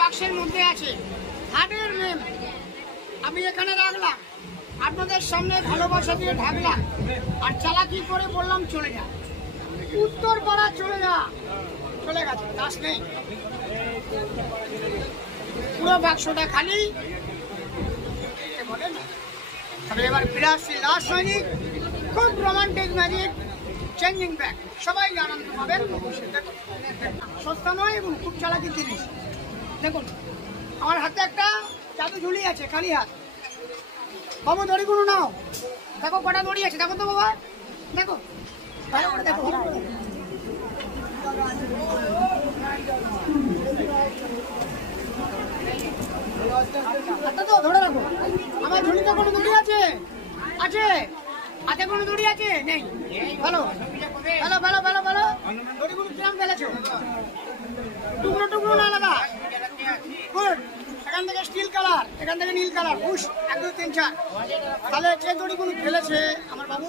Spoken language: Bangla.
বাক্সের মধ্যে আছে হাটের নেম। আমি এখানে রাখলাম, আপনাদের সামনে ভালোবাসা দিয়ে ঢাকলাম, আর চালাকি করে বললাম চলে যা, উত্তর পাড়া চলে যা, চলে গেছে, দাস নেই, পুরো বাক্সটা খালি। তবে এবার ফিরে আসছি লাস্ট ম্যাজিক, খুব রোমান্টিক ম্যাজিক, চেঞ্জিং ব্যাগ, সবাই আনন্দ পাবেন। সস্তা নয় এবং খুব চালাকির জিনিস। দেখুন আমার হাতে একটা জাদু ঝুলি আছে, খালি হাত। বাবু দড়িগুলো নাও, দেখো কটা দড়ি আছে, দেখো তো বাবা, দেখো ভালো করে দেখো। তো ধরে রাখো, আমার ঝুলিতে কোনো দড়ি আছে? আছে? হাতে কোনো দড়ি আছে? নেই। ভালো ভালো ভালো ভালো ভালো, দড়িগুলো কিরম ফেলেছো? টুকরো টুকরো না আলাদা? গুড। এখান থেকে স্টিল কালার, এখান থেকে নীল কালার, বুশ 1 2 3 4। তাহলে যে দড়িগুলো ফেলেছে আমার বাবু,